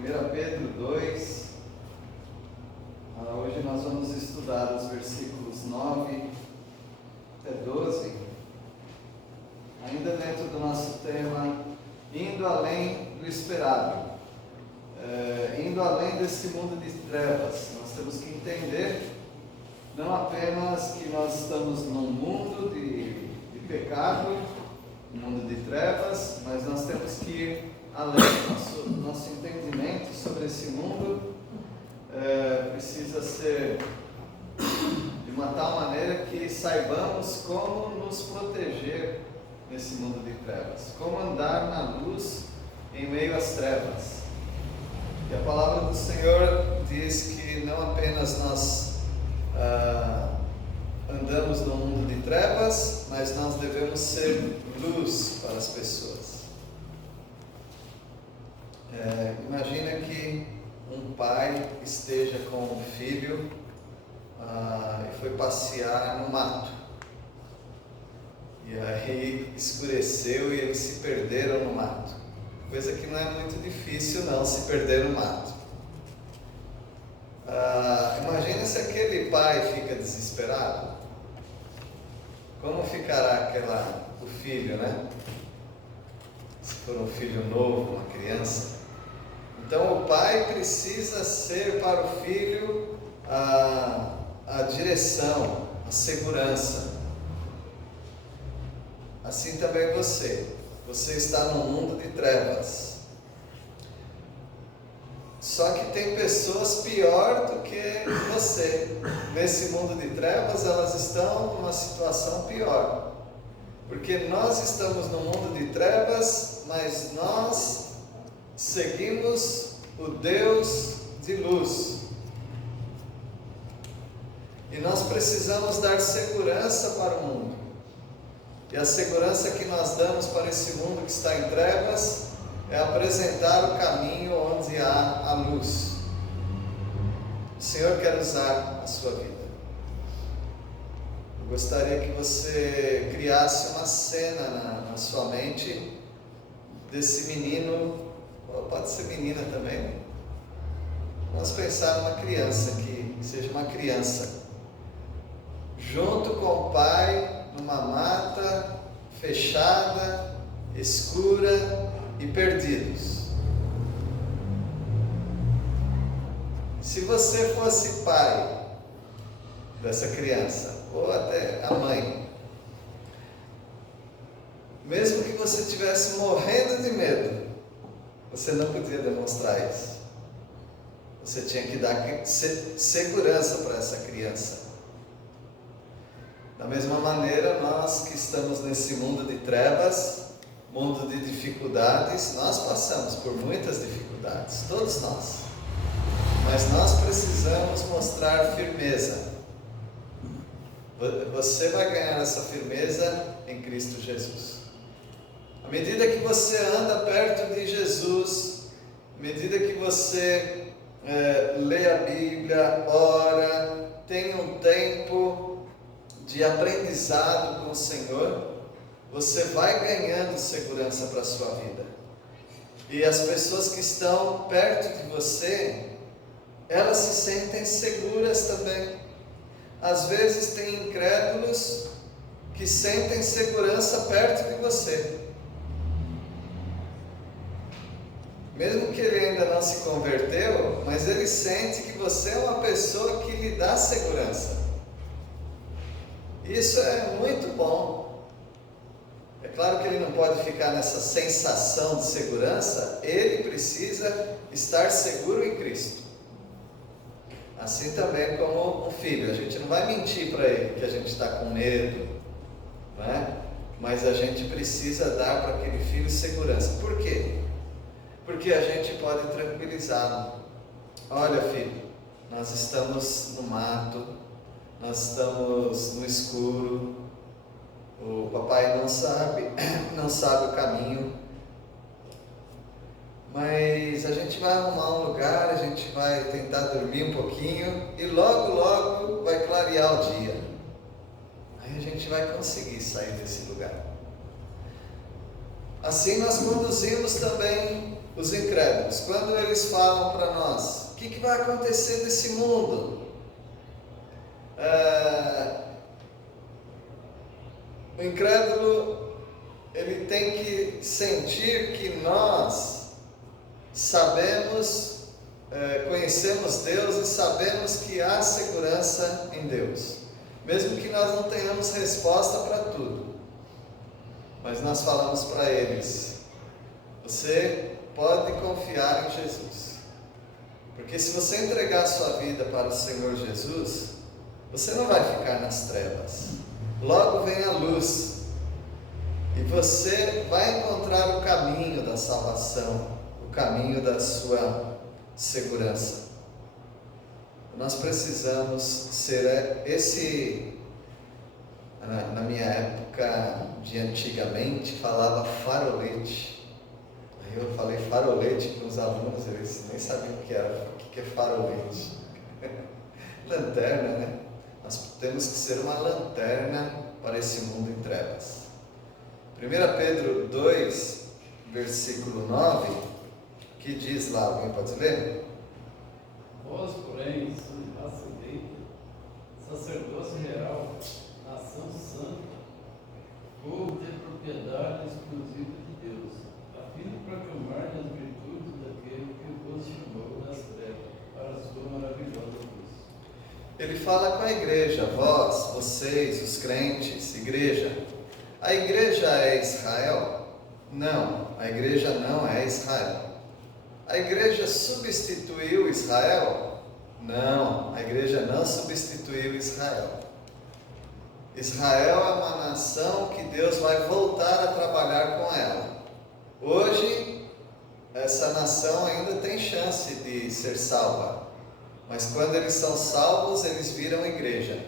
1 Pedro 2, hoje nós vamos estudar os versículos 9 até 12, ainda dentro do nosso tema, indo além do esperado, indo além desse mundo de trevas. Nós temos que entender, não apenas que nós estamos num mundo de pecado, um mundo de trevas, mas nós temos que ir além. Nosso entendimento sobre esse mundo precisa ser de uma tal maneira que saibamos como nos proteger nesse mundo de trevas, como andar na luz em meio às trevas. E a palavra do Senhor diz que não apenas nós andamos no mundo de trevas, mas nós devemos ser luz para as pessoas. Imagina que um pai esteja com um filho e foi passear no mato. E aí escureceu e eles se perderam no mato. Coisa que não é muito difícil não, se perder no mato. Imagina se aquele pai fica desesperado. Como ficará o filho, né? Se for um filho novo, uma criança. Então o pai precisa ser para o filho a direção, a segurança. Assim também você está num mundo de trevas. Só que tem pessoas pior do que você. Nesse mundo de trevas, elas estão numa situação pior. Porque nós estamos no mundo de trevas, mas nós seguimos o Deus de luz. E nós precisamos dar segurança para o mundo. E a segurança que nós damos para esse mundo que está em trevas é apresentar o caminho onde há a luz. O Senhor quer usar a sua vida. Eu gostaria que você criasse uma cena na sua mente desse menino, ou pode ser menina também. Vamos pensar numa criança, que seja uma criança, junto com o pai, numa mata fechada, escura e perdidos. Se você fosse pai dessa criança, ou até a mãe, mesmo que você estivesse morrendo de medo, você não podia demonstrar isso. Você tinha que dar segurança para essa criança. Da mesma maneira, nós que estamos nesse mundo de trevas, mundo de dificuldades, nós passamos por muitas dificuldades, todos nós. Mas nós precisamos mostrar firmeza. Você vai ganhar essa firmeza em Cristo Jesus. À medida que você anda perto de Jesus, à medida que você lê a Bíblia, ora, tem um tempo de aprendizado com o Senhor, você vai ganhando segurança para a sua vida. E as pessoas que estão perto de você, elas se sentem seguras também. Às vezes tem incrédulos que sentem segurança perto de você. Mesmo que ele ainda não se converteu, mas ele sente que você é uma pessoa que lhe dá segurança. Isso é muito bom. É claro que ele não pode ficar nessa sensação de segurança, ele precisa estar seguro em Cristo. Assim também como um filho, a gente não vai mentir para ele que a gente está com medo, não é? Mas a gente precisa dar para aquele filho segurança. Por quê? Porque a gente pode tranquilizá-lo. Olha, filho, nós estamos no mato, nós estamos no escuro, o papai não sabe o caminho, mas a gente vai arrumar um lugar, a gente vai tentar dormir um pouquinho e logo vai clarear o dia. Aí a gente vai conseguir sair desse lugar. Assim nós conduzimos também os incrédulos, quando eles falam para nós, o que vai acontecer nesse mundo? O incrédulo, ele tem que sentir que nós sabemos, conhecemos Deus e sabemos que há segurança em Deus, mesmo que nós não tenhamos resposta para tudo, mas nós falamos para eles: você pode confiar em Jesus, porque se você entregar a sua vida para o Senhor Jesus, você não vai ficar nas trevas, logo vem a luz, e você vai encontrar o caminho da salvação, o caminho da sua segurança. Nós precisamos ser na minha época de antigamente, falava farolete. Aí eu falei farolete com os alunos, eles nem sabiam o que era, o que é farolete. Lanterna, né? Nós temos que ser uma lanterna para esse mundo em trevas. 1 Pedro 2, versículo 9, que diz lá, alguém pode ler? Vós, porém, sois raça eleita, sacerdócio real, nação santa, povo de propriedade exclusiva de Deus, a fim de proclamar as virtudes daquele que vos chamou das trevas para a sua maravilhosa luz. Ele fala com a igreja, vós, vocês, os crentes, igreja. A igreja é Israel? Não, a igreja não é Israel. A igreja substituiu Israel? Não, a igreja não substituiu Israel. Israel é uma nação que Deus vai voltar a trabalhar com ela. Hoje, essa nação ainda tem chance de ser salva, mas quando eles são salvos, eles viram igreja.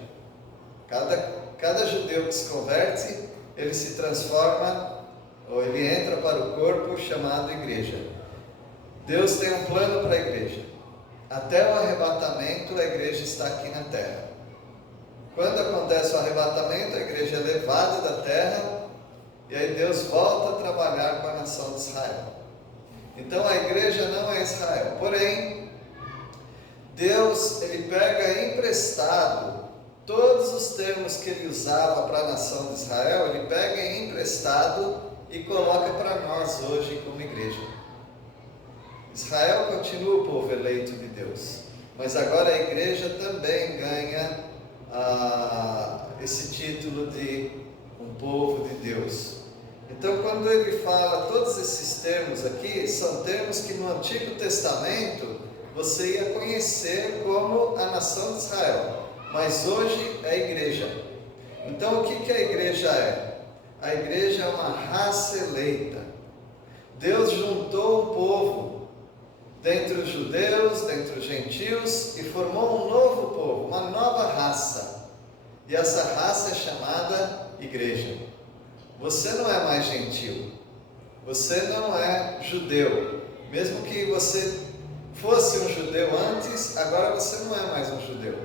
Cada judeu que se converte, ele se transforma, ou ele entra para o corpo chamado igreja. Deus tem um plano para a igreja. Até o arrebatamento, a igreja está aqui na terra. Quando acontece o arrebatamento, a igreja é levada da terra, e aí Deus volta a trabalhar com a nação de Israel. Então a igreja não é Israel. Porém, Deus, ele pega emprestado todos os termos que ele usava para a nação de Israel, ele pega emprestado e coloca para nós hoje como igreja. Israel continua o povo eleito de Deus, mas agora a igreja também ganha esse título de um povo de Deus. Então, quando ele fala todos esses termos aqui, são termos que no Antigo Testamento você ia conhecer como a nação de Israel, mas hoje é a igreja. Então, o que a igreja é? A igreja é uma raça eleita. Deus juntou um povo dentre os judeus, dentre os gentios, e formou um novo povo, uma nova raça. E essa raça é chamada igreja. Você não é mais gentil, você não é judeu. Mesmo que você fosse um judeu antes, agora você não é mais um judeu.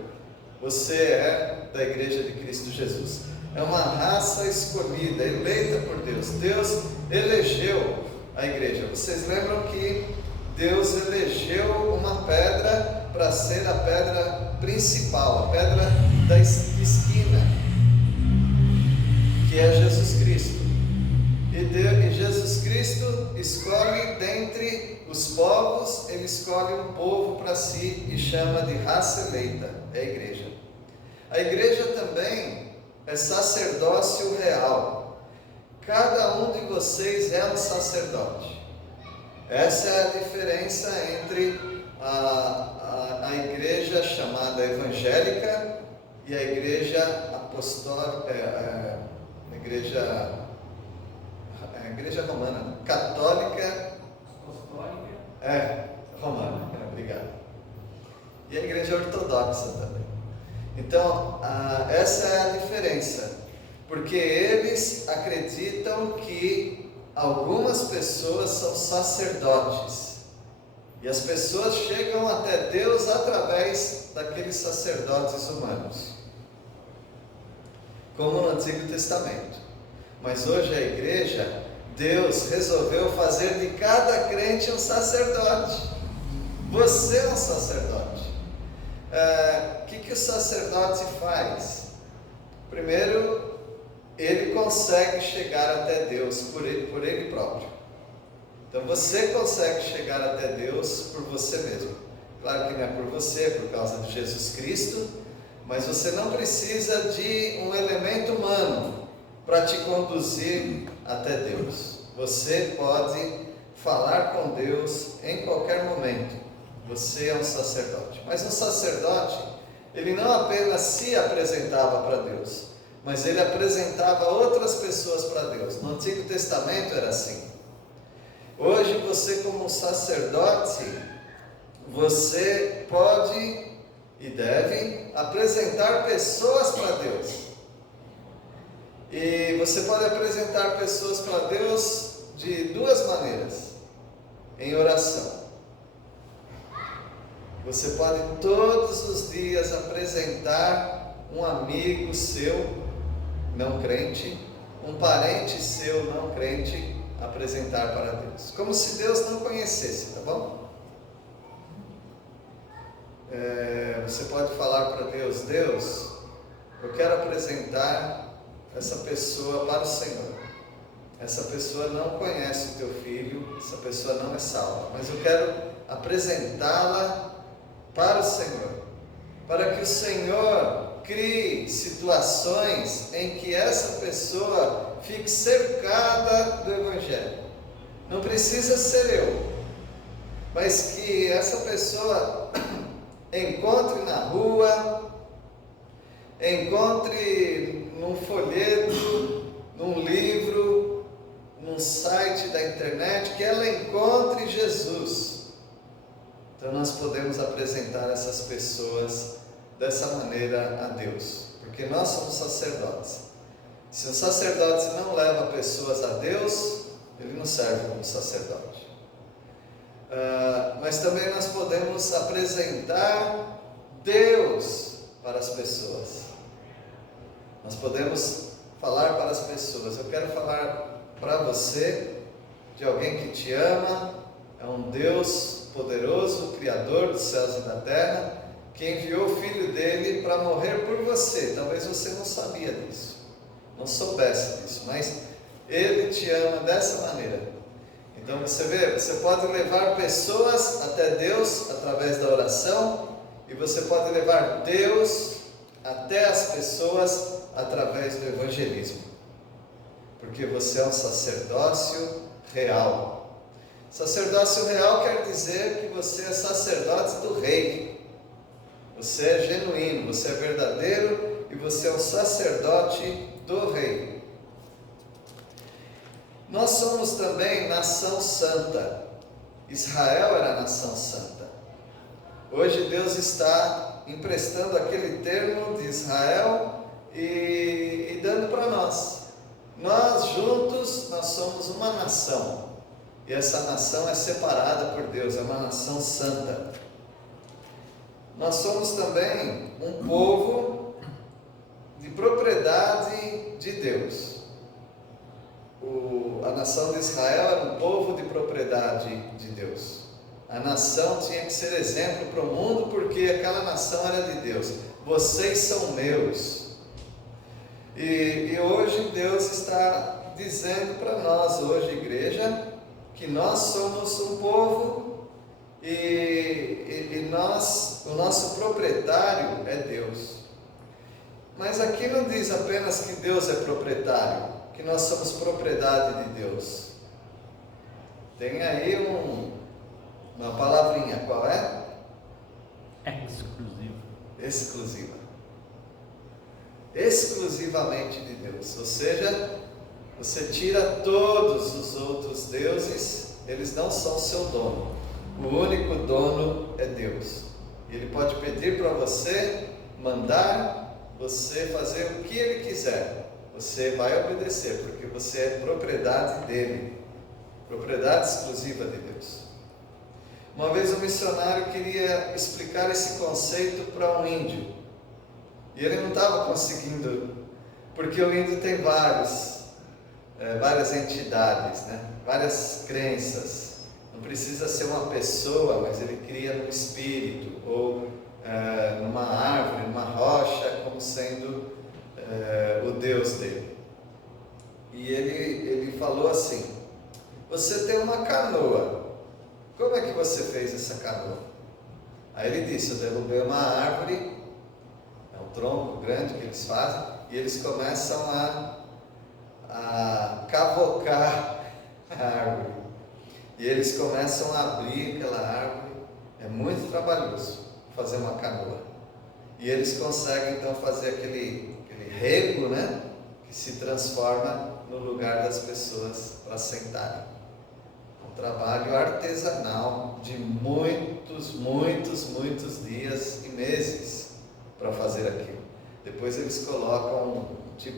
Você é da igreja de Cristo Jesus. É uma raça escolhida, eleita por Deus. Deus elegeu a igreja. Vocês lembram que Deus elegeu uma pedra para ser a pedra principal, a pedra da esquina, que é Jesus Cristo. E Jesus Cristo escolhe dentre os povos, ele escolhe um povo para si e chama de raça eleita, é a igreja. A igreja também é sacerdócio real. Cada um de vocês é um sacerdote. Essa é a diferença entre a igreja chamada evangélica e a igreja apostólica, a igreja romana, católica, romana, obrigado. E a igreja ortodoxa também. Então, essa é a diferença, porque eles acreditam que algumas pessoas são sacerdotes, e as pessoas chegam até Deus através daqueles sacerdotes humanos, como no Antigo Testamento. Mas hoje a igreja Deus resolveu fazer de cada crente um sacerdote. Você é um sacerdote. O que o sacerdote faz? Primeiro, ele consegue chegar até Deus por ele próprio. Então você consegue chegar até Deus por você mesmo. Claro que não é por você, é por causa de Jesus Cristo, mas você não precisa de um elemento humano para te conduzir até Deus. Você pode falar com Deus em qualquer momento. Você é um sacerdote. Mas um sacerdote, ele não apenas se apresentava para Deus, mas ele apresentava outras pessoas para Deus. No Antigo Testamento era assim. Hoje você, como um sacerdote, você pode e deve apresentar pessoas para Deus. E você pode apresentar pessoas para Deus de duas maneiras: em oração. Você pode todos os dias apresentar um amigo seu não crente, um parente seu não crente, apresentar para Deus, como se Deus não conhecesse, tá bom? Você pode falar para Deus: Deus, eu quero apresentar essa pessoa para o Senhor. Essa pessoa não conhece o teu filho, essa pessoa não é salva, mas eu quero apresentá-la para o Senhor, para que o Senhor crie situações em que essa pessoa fique cercada do Evangelho. Não precisa ser eu, mas que essa pessoa encontre na rua, encontre num folheto, num livro, num site da internet, que ela encontre Jesus. Então nós podemos apresentar essas pessoas dessa maneira a Deus, porque nós somos sacerdotes. Se um sacerdote não leva pessoas a Deus, ele não serve como sacerdote. Mas também nós podemos apresentar Deus para as pessoas. Nós podemos falar para as pessoas: eu quero falar para você de alguém que te ama, é um Deus poderoso, Criador dos céus e da terra, que enviou o Filho dele para morrer por você. Talvez você não sabia disso, não soubesse disso, mas Ele te ama dessa maneira. Então você vê, você pode levar pessoas até Deus através da oração, e você pode levar Deus até as pessoas através do evangelismo, porque você é um sacerdócio real. Sacerdócio real quer dizer que você é sacerdote do rei. Você é genuíno, você é verdadeiro, e você é um sacerdote do rei. Nós somos também nação santa. Israel era nação santa. Hoje Deus está emprestando aquele termo de Israel e dando para nós. Nós juntos, nós somos uma nação. E essa nação é separada por Deus, é uma nação santa. Nós somos também um povo de propriedade de Deus. A nação de Israel era um povo de propriedade de Deus. A nação tinha que ser exemplo para o mundo, porque aquela nação era de Deus. Vocês são meus. E hoje Deus está dizendo para nós, hoje igreja, que nós somos um povo e o nosso proprietário é Deus. Mas aqui não diz apenas que Deus é proprietário, que nós somos propriedade de Deus. Tem aí uma palavrinha, qual é? Exclusiva. Exclusivamente de Deus. Ou seja, você tira todos os outros deuses, eles não são seu dono. O único dono é Deus. Ele pode pedir para você, mandar você fazer o que Ele quiser. Você vai obedecer, porque você é propriedade dEle. Propriedade exclusiva de Deus. Uma vez um missionário queria explicar esse conceito para um índio. E ele não estava conseguindo, porque o índio tem vários várias entidades, né? Várias crenças. Não precisa ser uma pessoa, mas ele cria no espírito, ou numa árvore, numa rocha, como sendo o Deus dele. E ele falou assim: você tem uma canoa, como é que você fez essa canoa? Aí ele disse: eu derrubei uma árvore, é um tronco grande que eles fazem, e eles começam a cavocar a árvore, e eles começam a abrir aquela árvore. É muito trabalhoso fazer uma canoa, e eles conseguem então fazer aquele rego, né, que se transforma no lugar das pessoas para sentarem. Um trabalho artesanal de muitos dias e meses para fazer aquilo. Depois eles colocam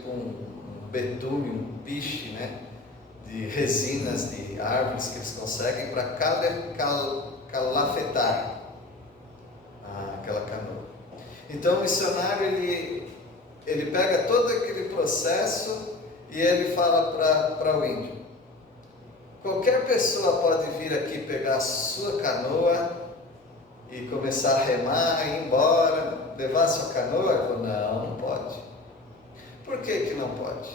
um betume, um piche, né, de resinas de árvores que eles conseguem para calafetar aquela canoa. Então o missionário ele pega todo aquele processo e ele fala para o índio: qualquer pessoa pode vir aqui pegar a sua canoa e começar a remar, ir embora, levar a sua canoa? Eu falo: não pode. Por que não pode?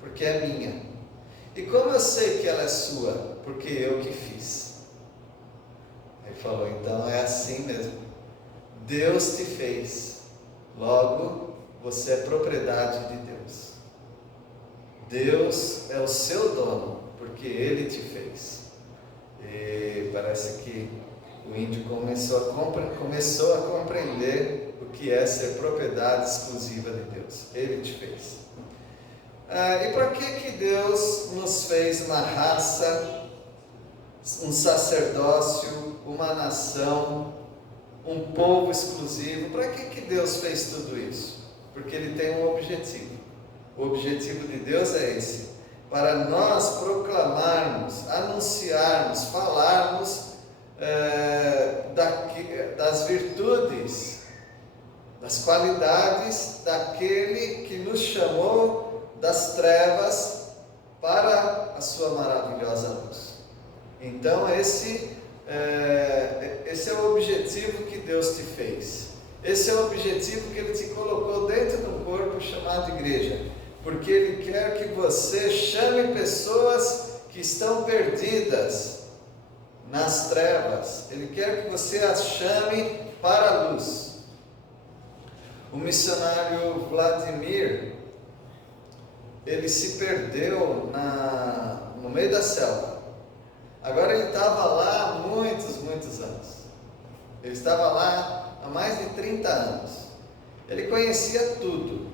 Porque é minha. E como eu sei que ela é sua? Porque eu que fiz. Ele falou: então é assim mesmo. Deus te fez, logo você é propriedade de Deus. Deus é o seu dono, porque Ele te fez. E parece que o índio começou a compreender o que é ser propriedade exclusiva de Deus. Ele te fez. E para que Deus nos fez uma raça, um sacerdócio, uma nação, um povo exclusivo? Para que Deus fez tudo isso? Porque Ele tem um objetivo. O objetivo de Deus é esse: para nós proclamarmos, anunciarmos, falarmos das virtudes, das qualidades daquele que nos chamou das trevas para a sua maravilhosa luz. Então esse é o objetivo que Deus te fez. Esse é o objetivo que Ele te colocou dentro de um corpo chamado igreja, porque Ele quer que você chame pessoas que estão perdidas nas trevas. Ele quer que você as chame para a luz. O missionário Vladimir, ele se perdeu no meio da selva. Agora ele estava lá há muitos anos. Ele estava lá há mais de 30 anos. Ele conhecia tudo.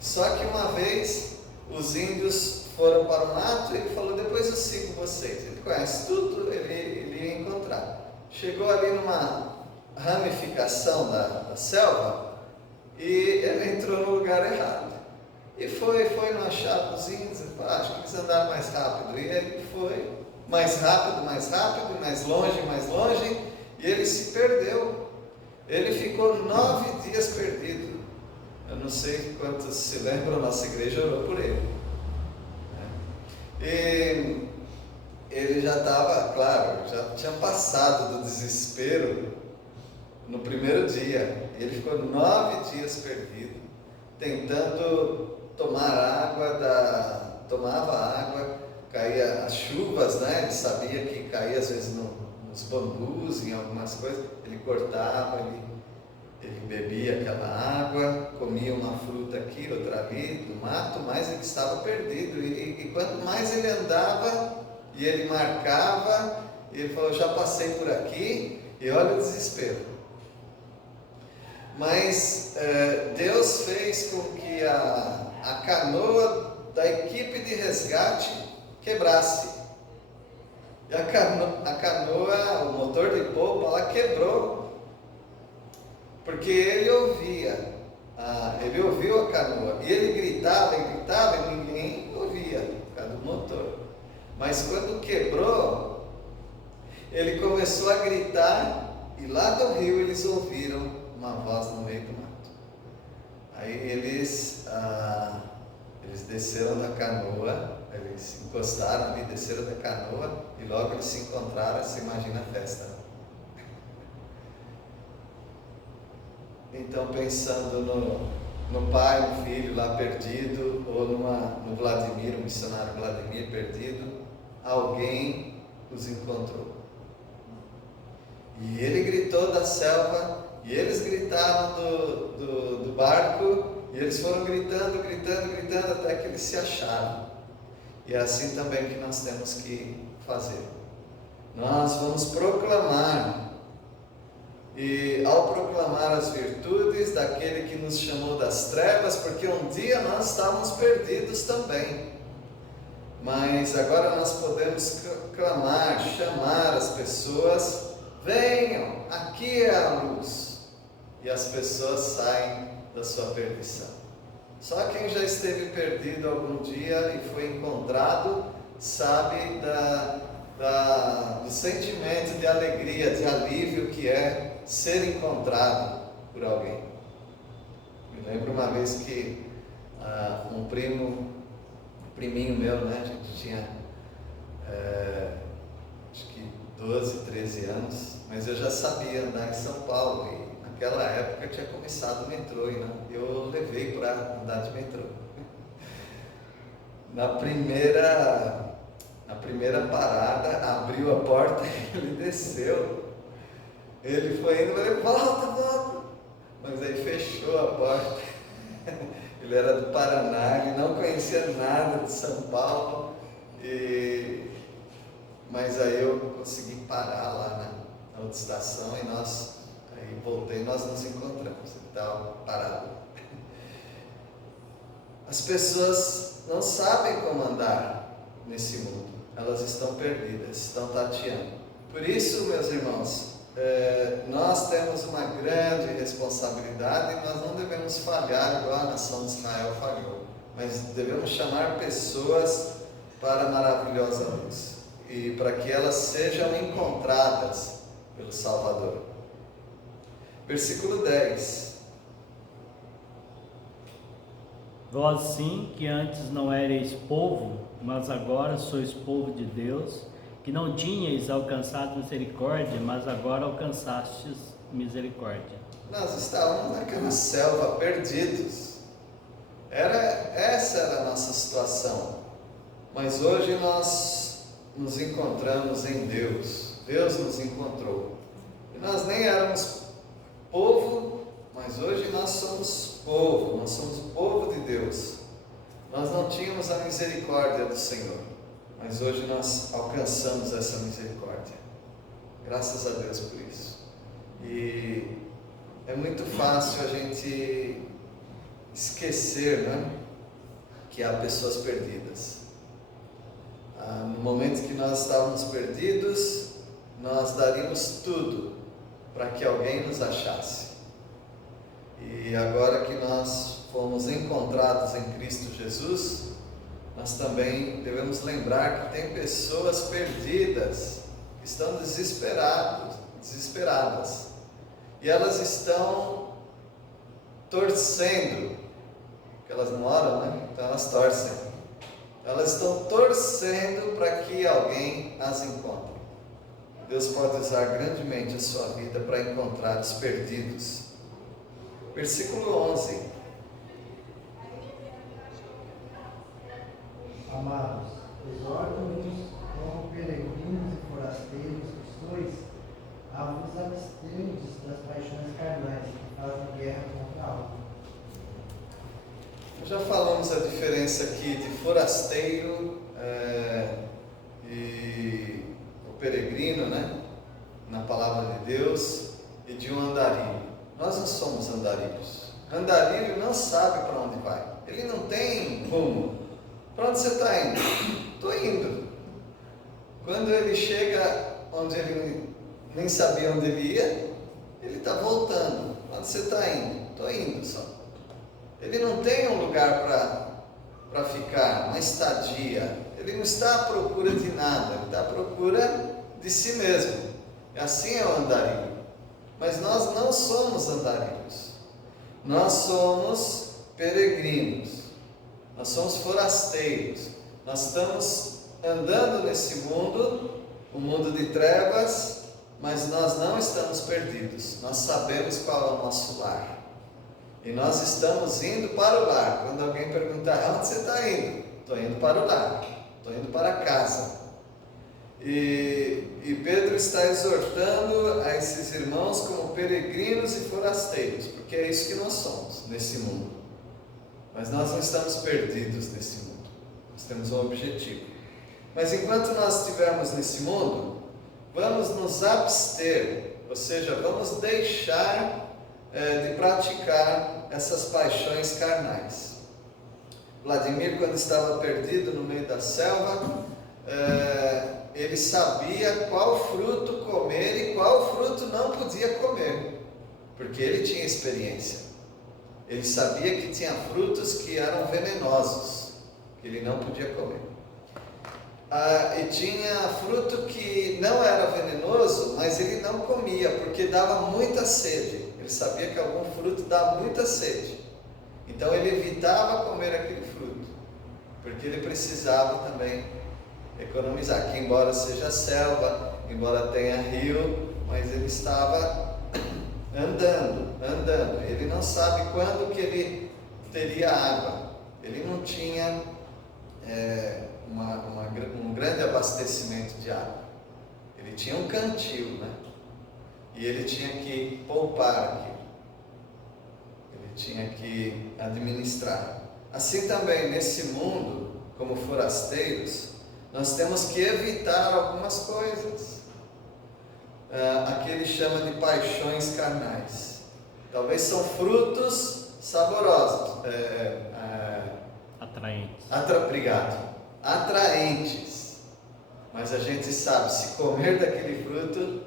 Só que uma vez os índios foram para o mato e ele falou: depois eu sigo vocês. Ele conhece tudo, ele ia encontrar. Chegou ali numa ramificação da selva e ele entrou no lugar errado. E foi não achar os índios. Acho que eles andaram mais rápido. E ele foi mais rápido, mais longe, e ele se perdeu. Ele ficou 9 dias perdido. Eu não sei quantos se lembram, nossa igreja orou por ele. E ele já estava, claro, já tinha passado do desespero no primeiro dia. Ele ficou 9 dias perdido, tentando tomar água, tomava água, caía as chuvas, né? Ele sabia que caía às vezes nos bambus, em algumas coisas. Ele cortava, ele bebia aquela água, comia uma fruta aqui, outra ali, do mato, mas ele estava perdido. E quanto mais ele andava, e ele marcava, ele falou: já passei por aqui, e olha o desespero. Mas Deus fez com que a canoa da equipe de resgate quebrasse. E a canoa, o motor de polpa lá quebrou. Porque ele ouviu a canoa, e ele gritava, e ninguém ouvia, por causa do motor. Mas quando quebrou, ele começou a gritar, e lá do rio eles ouviram uma voz no meio do mato. Aí eles desceram da canoa, Eles encostaram ali, desceram da canoa e logo eles se encontraram. Você imagina a festa, né? Então, pensando no pai, no filho lá perdido, ou no Vladimir, o missionário Vladimir perdido, alguém os encontrou. E ele gritou da selva, e eles gritaram do barco, e eles foram gritando, até que eles se acharam. E é assim também que nós temos que fazer. Nós vamos proclamar, e ao proclamar as virtudes daquele que nos chamou das trevas, porque um dia nós estávamos perdidos também, mas agora nós podemos clamar, chamar as pessoas, venham, aqui é a luz, e as pessoas saem da sua perdição. Só quem já esteve perdido algum dia e foi encontrado, sabe do sentimento de alegria, de alívio que é ser encontrado por alguém. Me lembro uma vez que um priminho meu, né, a gente tinha acho que 12, 13 anos, mas eu já sabia andar em São Paulo, e naquela época tinha começado o metrô, e eu levei para andar de metrô. Na primeira parada, abriu a porta e ele desceu. Ele foi indo, eu falei, volta. Mas aí fechou a porta. Ele era do Paraná, ele não conhecia nada de São Paulo. Mas aí eu consegui parar lá na outra estação e aí voltei e nós nos encontramos. Ele estava parado. As pessoas não sabem como andar nesse mundo. Elas estão perdidas, estão tateando. Por isso, meus irmãos, nós temos uma grande responsabilidade e nós não devemos falhar igual a nação de Israel falhou, mas devemos chamar pessoas para a maravilhosa luz e para que elas sejam encontradas pelo Salvador. Versículo 10. Vós sim, que antes não erais povo, mas agora sois povo de Deus, que não tinhais alcançado misericórdia, mas agora alcançastes misericórdia. Nós estávamos naquela selva, perdidos. Essa era a nossa situação. Mas hoje nós nos encontramos em Deus. Deus nos encontrou. E nós nem éramos povo, mas hoje nós somos povo. Nós somos o povo de Deus. Nós não tínhamos a misericórdia do Senhor, mas hoje nós alcançamos essa misericórdia. Graças a Deus por isso. E é muito fácil a gente esquecer, né, que há pessoas perdidas. No momento que nós estávamos perdidos, nós daríamos tudo para que alguém nos achasse. E agora que nós fomos encontrados em Cristo Jesus, nós também devemos lembrar que tem pessoas perdidas, que estão desesperadas, e elas estão torcendo, porque elas não oram, né? Então elas torcem. Elas estão torcendo para que alguém as encontre. Deus pode usar grandemente a sua vida para encontrar os perdidos. Versículo 11. Amados, exorto-vos como peregrinos e forasteiros que sois, a vos absterdes das paixões carnais que fazem guerra contra a alma. Já falamos a diferença aqui de forasteiro e o peregrino, né? Na palavra de Deus, e de um andarilho. Nós não somos andarilhos. Andarilho não sabe para onde vai. Ele não tem rumo. Para onde você está indo? Estou indo. Quando ele chega onde ele nem sabia onde ele ia, ele está voltando. Onde você está indo? Estou indo só. Ele não tem um lugar para ficar, uma estadia. Ele não está à procura de nada, ele está à procura de si mesmo. Assim é o andarilho. Mas nós não somos andarilhos. Nós somos peregrinos. Nós somos forasteiros. Nós estamos andando nesse mundo, um mundo de trevas, mas nós não estamos perdidos. Nós sabemos qual é o nosso lar. E nós estamos indo para o lar. Quando alguém perguntar, onde você está indo? Estou indo para o lar, estou indo para casa. E Pedro está exortando a esses irmãos como peregrinos e forasteiros, porque é isso que nós somos nesse mundo. Mas nós não estamos perdidos nesse mundo. Nós temos um objetivo. Mas enquanto nós estivermos nesse mundo, vamos nos abster, ou seja, vamos deixar de praticar essas paixões carnais. Vladimir, quando estava perdido no meio da selva, ele sabia qual fruto comer e qual fruto não podia comer, porque ele tinha experiência. Ele sabia que tinha frutos que eram venenosos, que ele não podia comer. E tinha fruto que não era venenoso, mas ele não comia, porque dava muita sede. Ele sabia que algum fruto dá muita sede. Então ele evitava comer aquele fruto, porque ele precisava também economizar. Que embora seja selva, embora tenha rio, mas ele estava andando. Ele não sabe quando que ele teria água. Ele não tinha um grande abastecimento de água. Ele tinha um cantil, né? E ele tinha que poupar aquilo. Ele tinha que administrar. Assim também, nesse mundo, como forasteiros, nós temos que evitar algumas coisas. Aqui ele chama de paixões carnais. Talvez são frutos saborosos. Atraentes. Obrigado. Atraentes. Mas a gente sabe, se comer daquele fruto,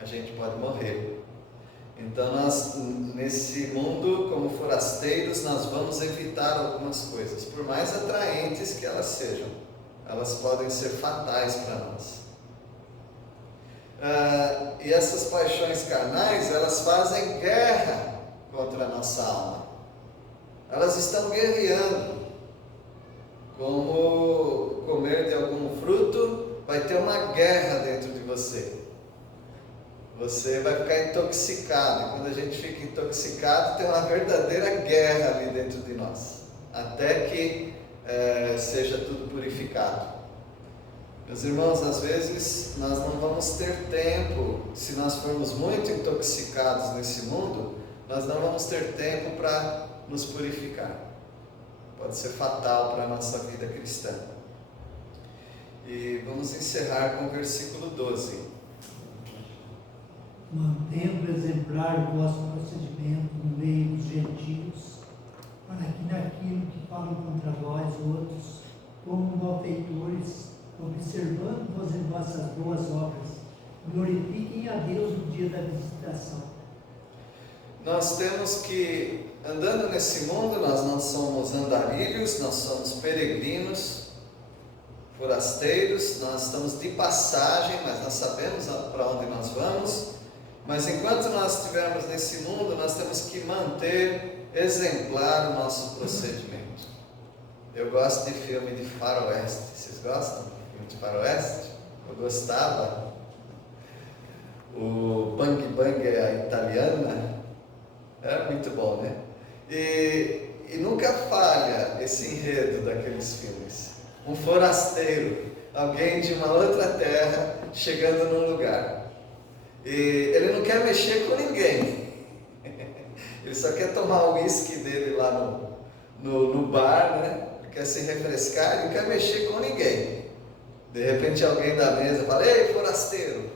a gente pode morrer. Então nós, nesse mundo, como forasteiros, nós vamos evitar algumas coisas, por mais atraentes que elas sejam. Elas podem ser fatais para nós. E essas paixões carnais, elas fazem guerra contra a nossa alma. Elas estão guerreando. Como comer de algum fruto, vai ter uma guerra dentro de você. Você vai ficar intoxicado. E quando a gente fica intoxicado, tem uma verdadeira guerra ali dentro de nós. Até que seja tudo purificado. Meus irmãos, às vezes nós não vamos ter tempo, se nós formos muito intoxicados nesse mundo, nós não vamos ter tempo para nos purificar. Pode ser fatal para a nossa vida cristã. E vamos encerrar com o versículo 12. Mantendo exemplar o vosso procedimento no meio dos gentios, para que naquilo que falam contra vós outros, como malfeitores, observando-vos em vossas boas obras, glorifiquem a Deus no dia da visitação. Nós temos que, andando nesse mundo, nós não somos andarilhos, nós somos peregrinos, forasteiros, nós estamos de passagem, mas nós sabemos para onde nós vamos. Mas enquanto nós estivermos nesse mundo, nós temos que manter exemplar o nosso procedimento. Eu gosto de filme de faroeste. Vocês gostam de filme de faroeste? Eu gostava. O Bang Bang é a italiana. Era muito bom, né? E nunca falha esse enredo daqueles filmes. Um forasteiro, alguém de uma outra terra, chegando num lugar. E ele não quer mexer com ninguém. Ele só quer tomar o uísque dele lá no bar, né? Ele quer se refrescar, ele não quer mexer com ninguém. De repente alguém da mesa fala: "Ei, forasteiro!"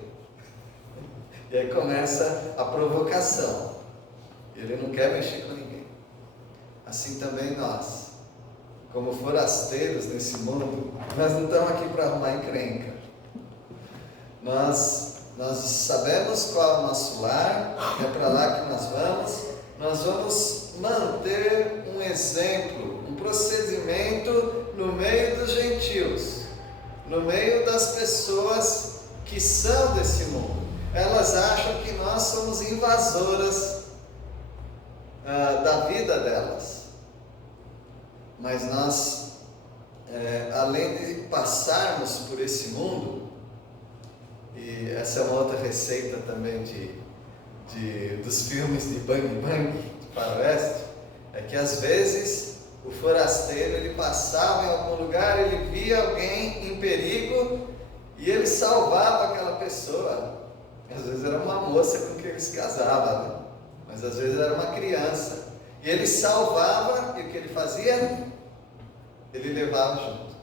E aí começa a provocação. Ele não quer mexer com ninguém. Assim também nós, como forasteiros nesse mundo, nós não estamos aqui para arrumar encrenca. Nós sabemos qual é o nosso lar, é para lá que nós vamos manter um exemplo, um procedimento no meio dos gentios, no meio das pessoas que são desse mundo. Elas acham que nós somos invasoras da vida delas, mas nós além de passarmos por esse mundo, e essa é uma outra receita também dos filmes de Bang Bang, de faroeste, é que às vezes o forasteiro ele passava em algum lugar, ele via alguém em perigo e ele salvava aquela pessoa. Às vezes era uma moça com quem ele se casava, né? Mas às vezes era uma criança. E ele salvava, e o que ele fazia? Ele levava junto.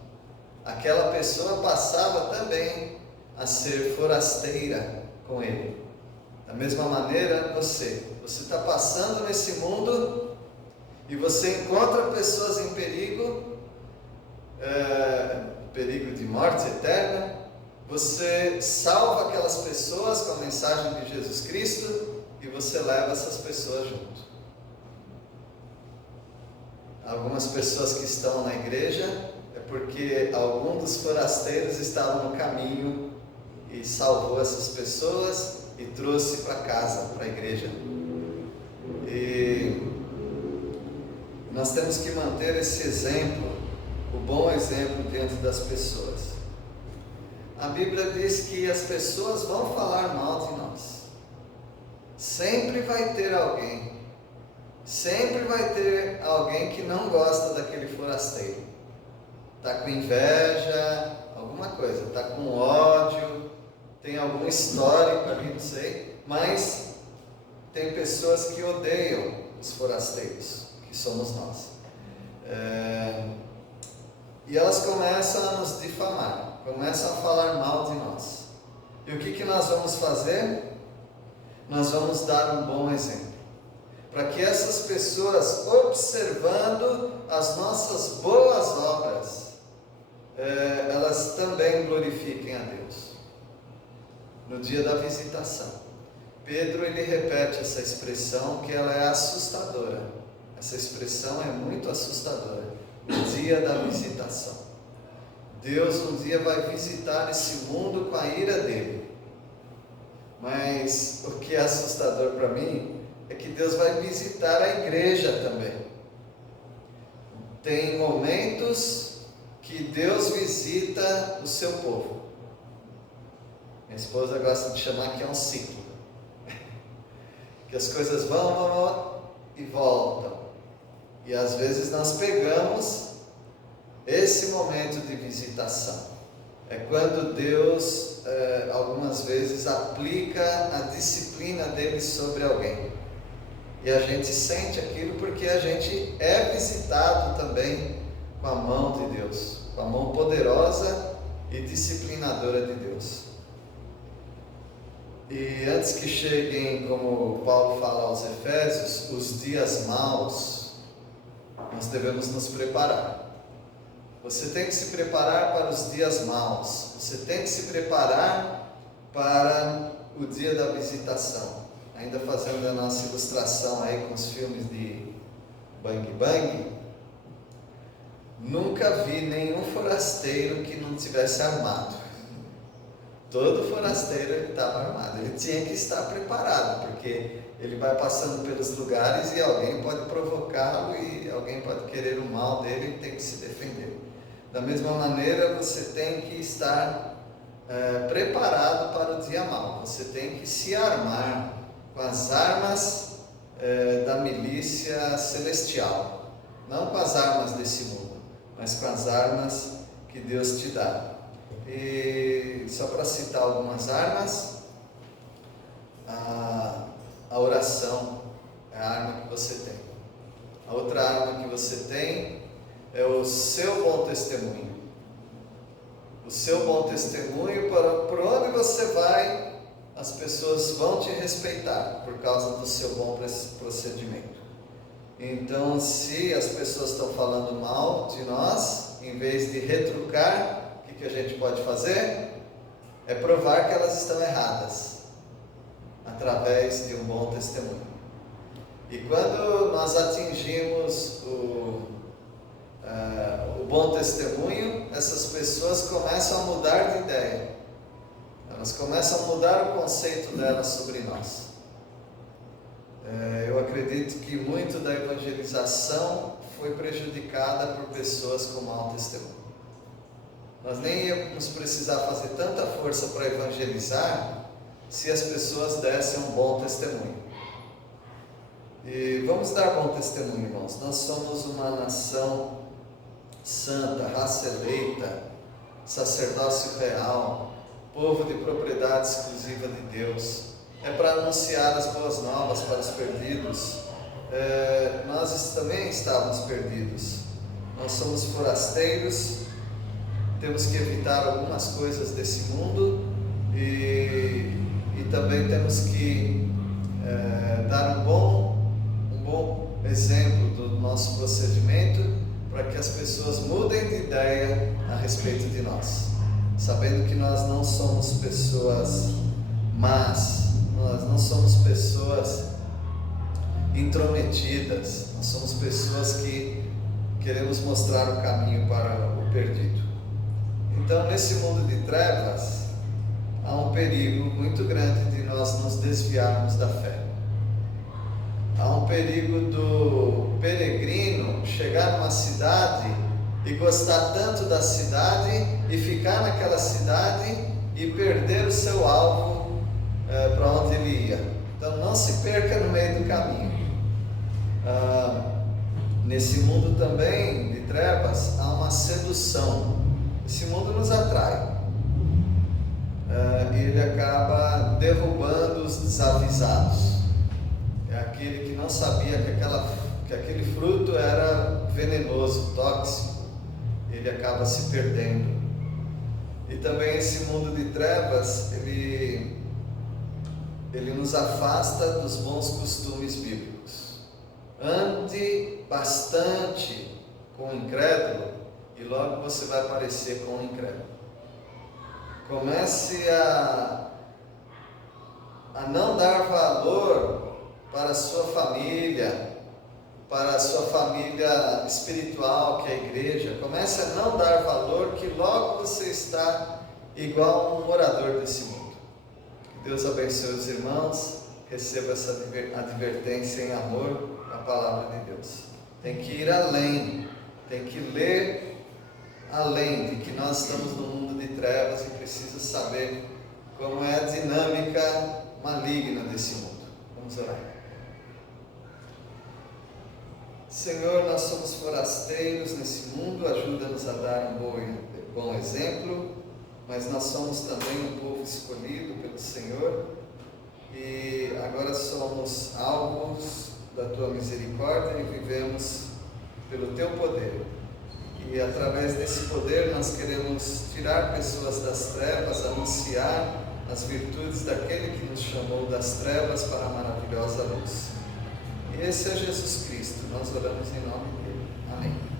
Aquela pessoa passava também a ser forasteira com ele. Da mesma maneira, você está passando nesse mundo e você encontra pessoas em perigo, perigo de morte eterna. Você salva aquelas pessoas com a mensagem de Jesus Cristo e você leva essas pessoas junto. Algumas pessoas que estão na igreja é porque algum dos forasteiros estava no caminho e salvou essas pessoas e trouxe para casa, para a igreja. E nós temos que manter esse exemplo, o bom exemplo diante das pessoas. A Bíblia diz que as pessoas vão falar mal de nós. Sempre vai ter alguém que não gosta daquele forasteiro. Está com inveja, alguma coisa, está com ódio, tem algum histórico ali, não sei, mas tem pessoas que odeiam os forasteiros, que somos nós. E elas começam a nos difamar, começam a falar mal de nós. E o que nós vamos fazer? Nós vamos dar um bom exemplo, para que essas pessoas, observando as nossas boas obras, elas também glorifiquem a Deus. No dia da visitação, Pedro ele repete essa expressão que ela é assustadora. Essa expressão é muito assustadora. No dia da visitação, Deus um dia vai visitar esse mundo com a ira dele. Mas o que é assustador para mim é que Deus vai visitar a igreja também. Tem momentos que Deus visita o seu povo. Minha esposa gosta de chamar que é um ciclo. Que as coisas vão e voltam. E às vezes nós pegamos esse momento de visitação. É quando Deus, algumas vezes, aplica a disciplina dele sobre alguém. E a gente sente aquilo porque a gente é visitado também com a mão de Deus, com a mão poderosa e disciplinadora de Deus. E antes que cheguem, como Paulo fala aos Efésios, os dias maus, nós devemos nos preparar. Você tem que se preparar para os dias maus. Você tem que se preparar para o dia da visitação. Ainda fazendo a nossa ilustração aí com os filmes de Bang Bang, nunca vi nenhum forasteiro que não tivesse armado. Todo forasteiro ele estava armado. Ele tinha que estar preparado, porque ele vai passando pelos lugares e alguém pode provocá-lo e alguém pode querer o mal dele e tem que se defender. Da mesma maneira, você tem que estar preparado para o dia mau. Você tem que se armar com as armas da milícia celestial. Não com as armas desse mundo, mas com as armas que Deus te dá. E só para citar algumas armas, a oração é a arma que você tem. A outra arma que você tem é o seu bom testemunho. O seu bom testemunho, por onde você vai, as pessoas vão te respeitar por causa do seu bom procedimento. Então, se as pessoas estão falando mal de nós, em vez de retrucar, o que a gente pode fazer? É provar que elas estão erradas, através de um bom testemunho. E quando nós atingimos o bom testemunho, essas pessoas começam a mudar de ideia. Elas começam a mudar o conceito delas sobre nós. Eu acredito que muito da evangelização foi prejudicada por pessoas com mau testemunho. Nós nem íamos precisar fazer tanta força para evangelizar se as pessoas dessem um bom testemunho. E vamos dar bom testemunho, irmãos. Nós somos uma nação santa, raça eleita, sacerdócio real, povo de propriedade exclusiva de Deus. É para anunciar as boas novas para os perdidos. Nós também estávamos perdidos. Nós somos forasteiros, temos que evitar algumas coisas desse mundo e também temos que dar um bom exemplo do nosso procedimento para que as pessoas mudem de ideia a respeito de nós, sabendo que nós não somos pessoas más, nós não somos pessoas intrometidas, nós somos pessoas que queremos mostrar o caminho para o perdido. Então, nesse mundo de trevas, há um perigo muito grande de nós nos desviarmos da fé. Há um perigo do peregrino chegar numa cidade e gostar tanto da cidade e ficar naquela cidade e perder o seu alvo para onde ele ia. Então, não se perca no meio do caminho. Nesse mundo também de trevas há uma sedução. Esse mundo nos atrai. Ele acaba derrubando os desavisados. É aquele que não sabia que aquele fruto era venenoso, tóxico. Ele acaba se perdendo. E também esse mundo de trevas, ele nos afasta dos bons costumes bíblicos. Ande bastante com o incrédulo e logo você vai parecer com o incrédulo. Comece a não dar valor para a sua família, para a sua família espiritual, que é a igreja. Comece a não dar valor, que logo você está igual a um morador desse mundo. Que Deus abençoe os irmãos, receba essa advertência em amor à palavra de Deus. Tem que ir além, tem que ler além de que nós estamos no mundo de trevas e precisa saber como é a dinâmica maligna desse mundo. Vamos orar. Senhor, nós somos forasteiros nesse mundo, ajuda-nos a dar um bom exemplo, mas nós somos também um povo escolhido pelo Senhor e agora somos alvos da Tua misericórdia e vivemos pelo Teu poder. E através desse poder nós queremos tirar pessoas das trevas, anunciar as virtudes daquele que nos chamou das trevas para a maravilhosa luz. E esse é Jesus Cristo, nós oramos em nome dele. Amém.